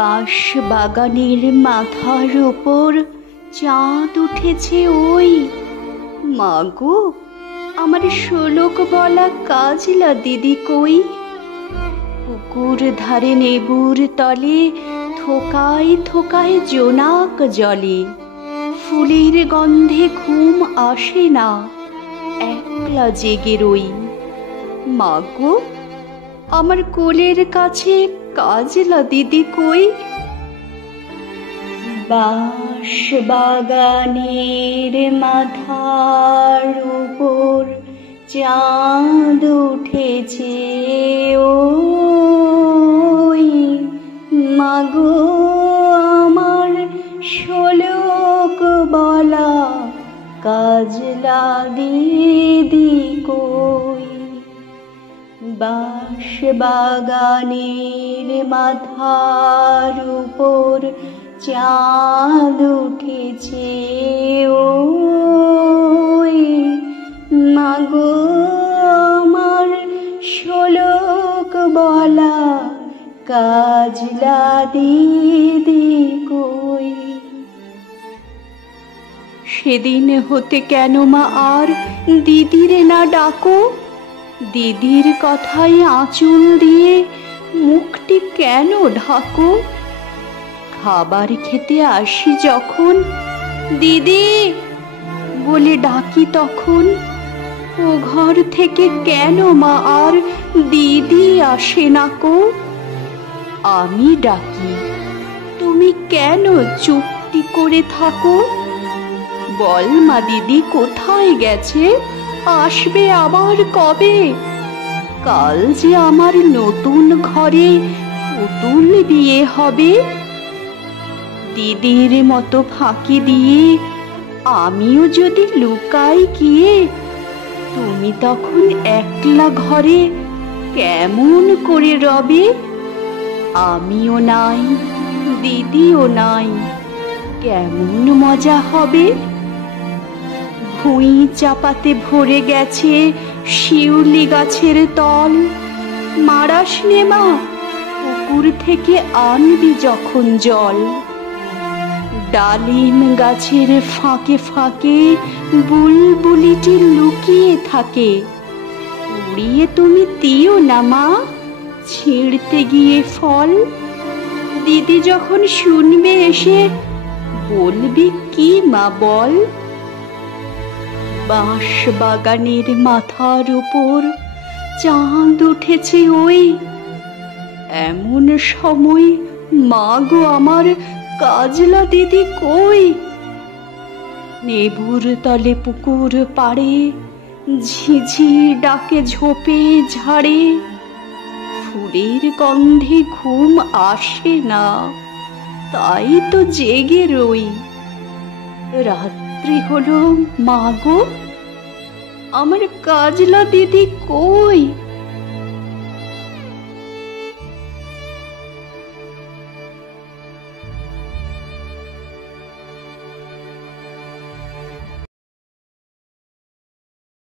বাঁশ বাগানের মাথার ওপর চাঁদ উঠেছে ওই। মাগো, আমার শোলক বলা কাজলা দিদি কই? পুকুর ধারে নেবুর তলে থোকায় থোকায় জোনাক জলে। ফুলের গন্ধে ঘুম আসে না, একলা জেগে রই। মাগো, আমার কোলের কাছে কাজলা দিদি কই? বাঁশ বাগানের মাথার উপর চাঁদ উঠেছে ওই। মাগো, আমার শোলক বলা কাজলা দিদি কই? বাঁশ বাগানের মাথার উপর চাঁদ উঠেছে ওই। মাগো, আমার শোলক বলা কাজলা দিদি কই? সেদিন হতে কেন মা আর দিদিরে না ডাকো? দিদির কথায় আঁচল দিয়ে মুখটি কেন ঢাকো? খাবার খেতে আসি যখন দিদি বলে ডাকি তখন ও ঘর থেকে কেন মা আর দিদি আসে না কো? আমি ডাকি, তুমি কেন চুপটি করে থাকো? বল মা দিদি কোথায় গেছে, আসবে আবার কবে? কাল যে আমার নতুন ঘরে পুতুল বিয়ে হবে। দিদির মতো ফাঁকি দিয়ে আমিও যদি লুকাই গিয়ে, তুমি তখন একলা ঘরে কেমন করে রবে? আমিও নাই, দিদিও নাই, কেমন মজা হবে? ভুঁই চাপাতে ভরে গেছে শিউলি গাছের তল। মারাস নে মা, পুকুর থেকে আনবি যখন জল। ডালিম গাছের ফাঁকে ফাঁকে বুলবুলিটি লুকিয়ে থাকে। উড়িয়ে তুমি দিও না মা, ছিঁড়তে গিয়ে ফল। দিদি যখন শুনবে এসে, বলবি কি মা বল? বাঁশ বাগানের মাথার উপর চাঁদ উঠেছে ওই। এমন সময় মাগো, আমার কাজলা দিদি কই? নেবুর তলে পুকুর পাড়ে ঝিঝি ডাকে ঝোপে ঝাড়ে। ফুলের গন্ধে ঘুম আসে না, তাই তো জেগে রই। রাত্রি হলো মাগো, আমার কাজলা দিদি কই?